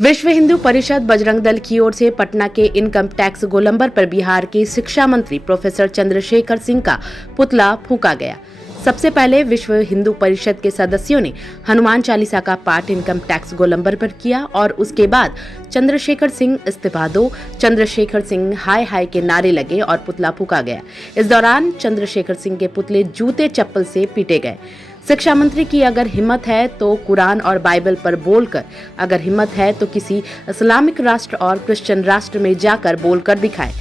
विश्व हिंदू परिषद बजरंग दल की ओर से पटना के इनकम टैक्स गोलंबर पर बिहार के शिक्षा मंत्री प्रोफेसर चंद्रशेखर सिंह का पुतला फूंका गया। सबसे पहले विश्व हिंदू परिषद के सदस्यों ने हनुमान चालीसा का पाठ इनकम टैक्स गोलंबर पर किया और उसके बाद चंद्रशेखर सिंह इस्तीफा दो, चंद्रशेखर सिंह हाय हाय के नारे लगे और पुतला फूंका गया। इस दौरान चंद्रशेखर सिंह के पुतले जूते चप्पल से पीटे गए। शिक्षा मंत्री की अगर हिम्मत है तो कुरान और बाइबल पर बोलकर, अगर हिम्मत है तो किसी इस्लामिक राष्ट्र और क्रिश्चियन राष्ट्र में जाकर बोलकर दिखाए।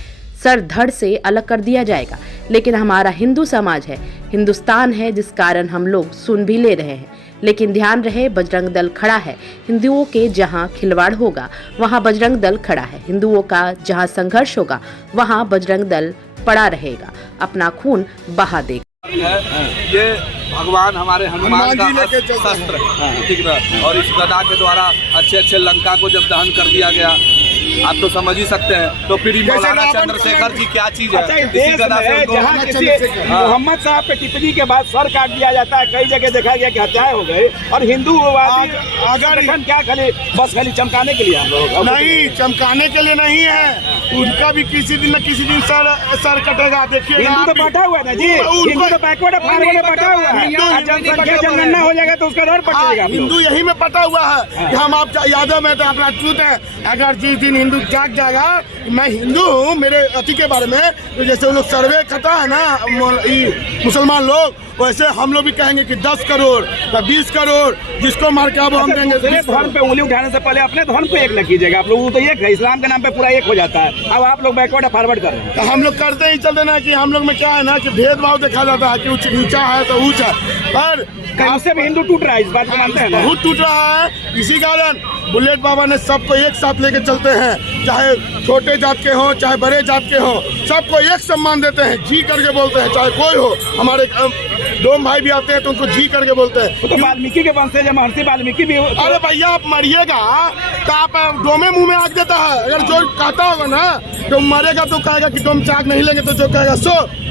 सर धड़ से अलग कर दिया जाएगा। लेकिन हमारा हिंदू समाज है, हिंदुस्तान है, जिस कारण हम लोग सुन भी ले रहे हैं। लेकिन ध्यान रहे, बजरंग दल खड़ा है। हिंदुओं के जहां खिलवाड़ होगा वहां बजरंग दल खड़ा है। हिंदुओं का जहां संघर्ष होगा वहां बजरंग दल पड़ा रहेगा, अपना खून बहा देगा। ये भगवान हमारे हनुमान का शस्त्र ठीक है, और इस गदा के द्वारा अच्छे लंका को जब दहन कर दिया गया, आप तो समझ ही सकते हैं। तो फिर मौलाना चंद्रशेखर जी क्या चीज है? इसी गदा से जहाँ किसी मोहम्मद साहब पे टिप्पणी के बाद सर काट दिया जाता है, कई जगह देखा गया कि हत्याएं हो गई। और हिंदू संगठन क्या खाली चमकाने के लिए हम लोग नहीं, चमकाने के लिए नहीं है। उनका भी किसी दिन न किसी दिन सर कटेगा। देखिए, हिंदू तो बैठा हुआ है ना जी, हिंदू तो बैकवर्ड फॉरवर्ड में बैठा हुआ है। जनसंख्या जनगणना हो जाएगा तो उसका दौर पड़ जाएगा। हिंदू यही में पटा हुआ है कि हम आप यादव में तो अपना ट्रूथ है। अगर जिस दिन हिंदू जाग जाएगा, मैं हिंदू हूँ, मेरे अति के बारे में, तो जैसे वो लोग सर्वे करता है ना मुसलमान लोग, वैसे हम लोग भी कहेंगे कि 10 करोड़ या 20 करोड़ जिसको मार के अब हम देंगे। धर्म पे उंगली उठाने से पहले अपने धर्म पे एक न कीजिएगा। आप लोग तो एक है, इस्लाम के नाम पे पूरा एक हो जाता है। अब आप लोग बैकवर्ड फॉरवर्ड कर रहे हैं। तो हम लोग करते ही चलते ना कि हम लोग में क्या है ना कि भेदभाव देखा जाता है कि ऊंचा है तो ऊंचा, पर उससे भी हिंदू टूट रहा है। इस बात को मानते हैं, बहुत टूट रहा है। इसी कारण बुलेट बाबा ने सबको एक साथ लेके चलते हैं, चाहे छोटे जात के हो चाहे बड़े जात के हो, सबको एक सम्मान देते हैं, जी करके बोलते हैं। चाहे कोई हो, हमारे डोम भाई भी आते हैं तो उनको जी करके बोलते हैं। तो वाल्मीकि के वंशज है, महर्षि वाल्मीकि भी। अरे भैया, आप मरिएगा तो आप डोमे मुंह में आग देता है। अगर जो कहता होगा ना तो मरेगा तो कहेगा कि डोम से आग नहीं लेंगे, तो जो कहेगा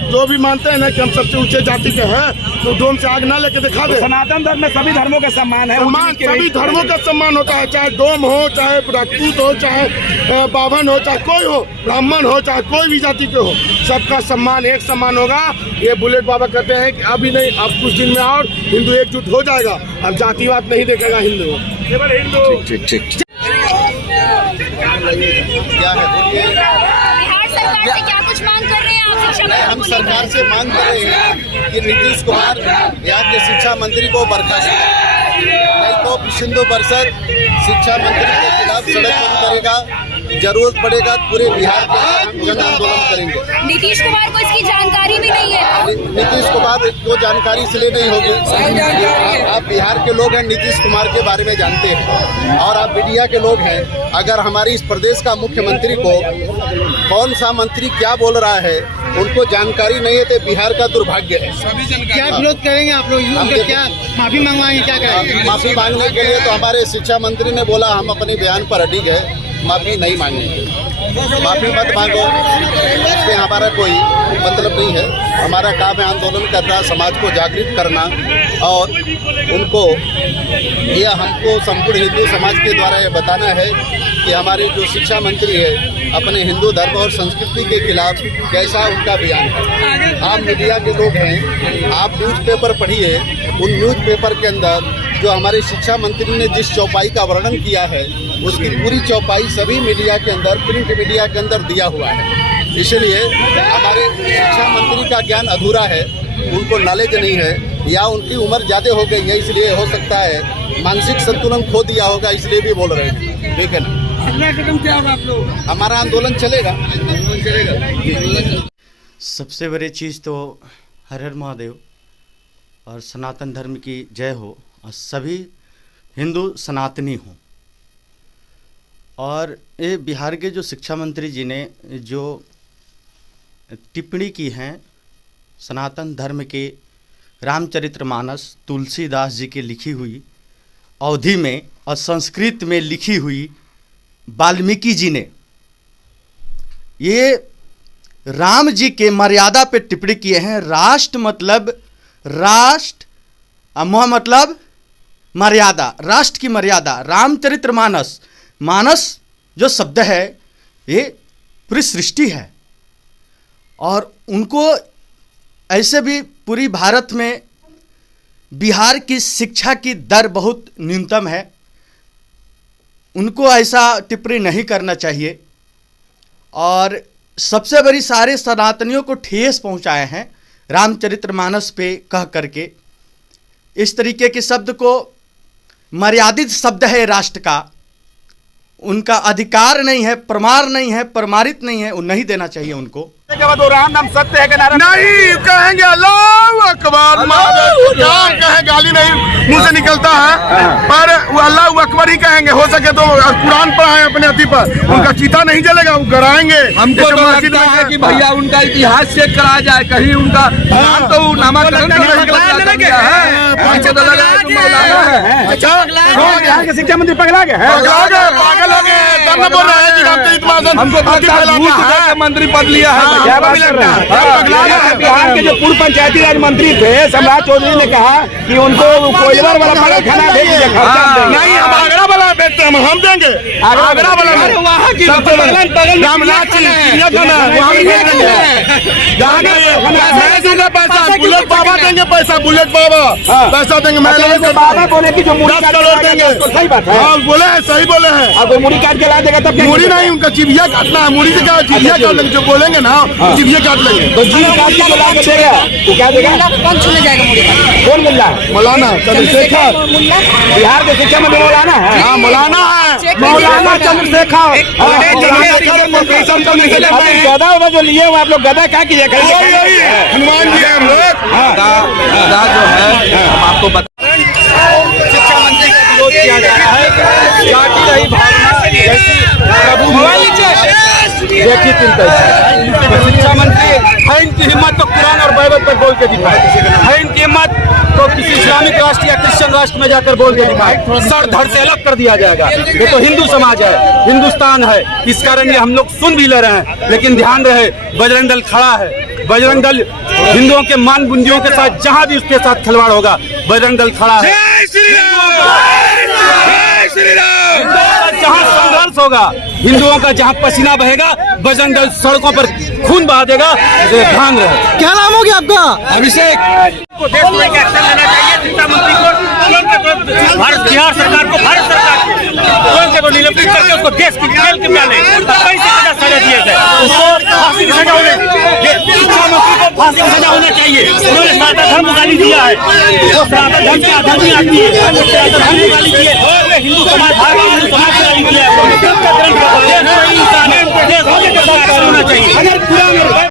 जो भी मानते हैं ना कि हम सबसे ऊंचे जाति के हैं, तो डोम से आग ना लेके दिखा दे। सनातन धर्म में सभी धर्मों का सम्मान है, सभी धर्मों का सम्मान होता है। चाहे डोम हो, चाहे राजपूत हो, चाहे बाभन हो, चाहे कोई हो, ब्राह्मण हो, चाहे कोई भी जाति के हो, सबका सम्मान एक समान होगा। ये बुलेट बाबा कहते हैं कि अभी नहीं, अब कुछ दिन में और हिंदू एकजुट हो जाएगा। अब जातिवाद नहीं देखेगा हिंदू, केवल हिंदू। ठीक। क्या है, बिहार सरकार से क्या कुछ मांग कर रहे हैं आप? शिक्षा मंत्री हम सरकार से मांग कर रहे हैं कि नीतीश कुमार यहाँ के शिक्षा मंत्री को बर्खास्त करें, नहीं तो हिंदू परिषद शिक्षा मंत्री के खिलाफ सड़क बंद करेगा। जरूरत पड़ेगा पूरे बिहार में जन आंदोलन करेंगे। नीतीश कुमार को इसकी जानकारी भी नहीं है। नीतीश कुमार को जानकारी इसलिए नहीं होगी, आप बिहार के लोग हैं, नीतीश कुमार के बारे में जानते हैं, और आप मीडिया के लोग हैं। अगर हमारे इस प्रदेश का मुख्यमंत्री को कौन सा मंत्री क्या बोल रहा है उनको जानकारी नहीं है, तो बिहार का दुर्भाग्य है। क्या विरोध करेंगे आप लोग? क्या माफी मंगवाएंगे, क्या करेंगे? माफी मांगने के लिए तो हमारे शिक्षा मंत्री ने बोला हम अपने बयान पर अडिग है, माफी नहीं मांगेंगे। माफी मत मांगो, इससे हमारा कोई मतलब नहीं है। हमारा काम है आंदोलन करना, समाज को जागृत करना, और उनको यह हमको संपूर्ण हिंदू समाज के द्वारा ये बताना है कि हमारे जो शिक्षा मंत्री है अपने हिंदू धर्म और संस्कृति के खिलाफ कैसा उनका बयान है। आप मीडिया के लोग हैं, आप न्यूज़पेपर पढ़िए। उन न्यूज़पेपर के अंदर जो हमारे शिक्षा मंत्री ने जिस चौपाई का वर्णन किया है, उसकी पूरी चौपाई सभी मीडिया के अंदर, प्रिंट मीडिया के अंदर दिया हुआ है। इसलिए हमारे शिक्षा मंत्री का ज्ञान अधूरा है, उनको नॉलेज नहीं है, या उनकी उम्र ज़्यादा हो गई है, इसलिए हो सकता है मानसिक संतुलन खो दिया होगा, इसलिए भी बोल रहे हैं। ठीक है ना? अगला कदम क्या होगा आप लोग? हमारा आंदोलन चलेगा। सबसे बड़ी चीज़ तो हर हर महादेव और सनातन धर्म की जय हो, और सभी हिंदू सनातनी हों। और ये बिहार के जो शिक्षा मंत्री जी ने जो टिप्पणी की हैं सनातन धर्म के रामचरितमानस तुलसीदास जी की लिखी हुई अवधि में और संस्कृत में लिखी हुई वाल्मीकि जी ने ये राम जी के मर्यादा पे टिप्पणी किए हैं। राष्ट्र मतलब राष्ट्र, मतलब मर्यादा, राष्ट्र की मर्यादा। रामचरितमानस मानस जो शब्द है ये पूरी सृष्टि है, और उनको ऐसे भी पूरी भारत में बिहार की शिक्षा की दर बहुत न्यूनतम है, उनको ऐसा टिप्पणी नहीं करना चाहिए। और सबसे बड़ी सारे सनातनियों को ठेस पहुंचाए हैं रामचरितमानस पे कह करके। इस तरीके के शब्द को मर्यादित शब्द है राष्ट्र का, उनका अधिकार नहीं है, प्रमाण नहीं है, प्रमाणित नहीं है, वो नहीं देना चाहिए उनको। राम नाम सत्य है कि नारायण नहीं कहेंगे अल्लाह अकबर, क्या कहें, गाली नहीं मुंह से निकलता है, पर वो अल्लाह अकबर ही कहेंगे। हो सके तो कुरान पढ़ा है अपने अति पर, उनका चीता नहीं जलेगा, वो गड़ाएंगे। हमको तो लगता है कि भैया उनका इतिहास चेक कराया जाए, कहीं उनका नाम तो नामाकरण तो नहीं बदला गया है। हमको तो लगा है कि मौलाना है। अच्छा, यहाँ के शिक्षा मंत्री पगला गए हैं, पागल हो गए, तब न बोल रहे हैं कि रामचरितमानस हमको मंत्री पद लिया है। क्या बात कर रहे हैं? बिहार के जो पूर्व पंचायती राज मंत्री थे सम्राट चौधरी ने कहा कि उनको कोयलवर वाला पगल खाना दे दीजिए, खर्चा नहीं, हम आगरा वाला बेचते हैं, हम देंगे आगरा वाला में। वहाँ की रामनाथ चिड़ियाखाना वहाँ भी बेच देंगे। मैं दूंगा पैसा, बुलेट बाबा देंगे पैसा, बुलेट बाबा पैसा देंगे। मैं बाबा बोले कि जो 10 करोड़ देंगे। सही बात है, हाँ बोले हैं, सही बोले हैं। और कोई मुड़ी काट के ला देगा तब मुड़ी नहीं, उनका चिबिया काटना है, मुड़ी से क्या चिबिया काट लेंगे, जो बोलेंगे ना चिबिया काट लेंगे। तो जी काट के ला के देगा तो क्या देगा? कौन छूने जाएगा मुड़ी का? कौन मुल्ला? मौलाना चंद्रशेखर, बिहार के शिक्षा मंत्री मौलाना है। हाँ मौलाना है, मौलाना चंद्रशेखर। गदा उदा जो लिए आप लोग गदा क्या कीजिए? हनुमान जी है हम लोग। गदा जो है हम आपको बता, शिक्षा मंत्री का विरोध किया जा रहा है, जाति रही भावना जैसी देखी चिंता। शिक्षा मंत्री है, इनकी हिम्मत तो कुरान और बाइबल पर बोल के दिखाए, है इनकी हिम्मत तो किसी इस्लामिक राष्ट्र या क्रिश्चियन राष्ट्र में जाकर बोल के दिखाए। सर धड़ से अलग कर दिया जाएगा। ये तो हिंदू समाज है, हिंदुस्तान है, इस कारण ये हम लोग सुन भी ले रहे हैं। लेकिन ध्यान रहे, बजरंग दल खड़ा है, बजरंग दल हिंदुओं के मान बुंदियों के साथ जहां भी उसके साथ खिलवाड़ होगा, बजरंग दल खड़ा है। जहां संघर्ष होगा, हिंदुओं का जहां पसीना बहेगा, बजरंग दल सड़कों पर खून बहा देगा। ध्यान रहे। क्या नाम हो गया आपका? अभिषेक को देश में एक्शन लेना चाहिए, शिक्षा मंत्री को, भारत बिहार सरकार को, भारत सरकार को निलंबित करके उसको देश की जेल के डाले, कैसे सजा दिए जाए, उसको फांसी की सजा होनी, शिक्षा मंत्री को फांसी की सजा होना चाहिए। उन्होंने सनातन धर्म को गाली दिया है, वो सनातन धर्म की आजादी आती है, सनातन धर्म को गाली दिए, हिंदू समाज को गाली दिया है।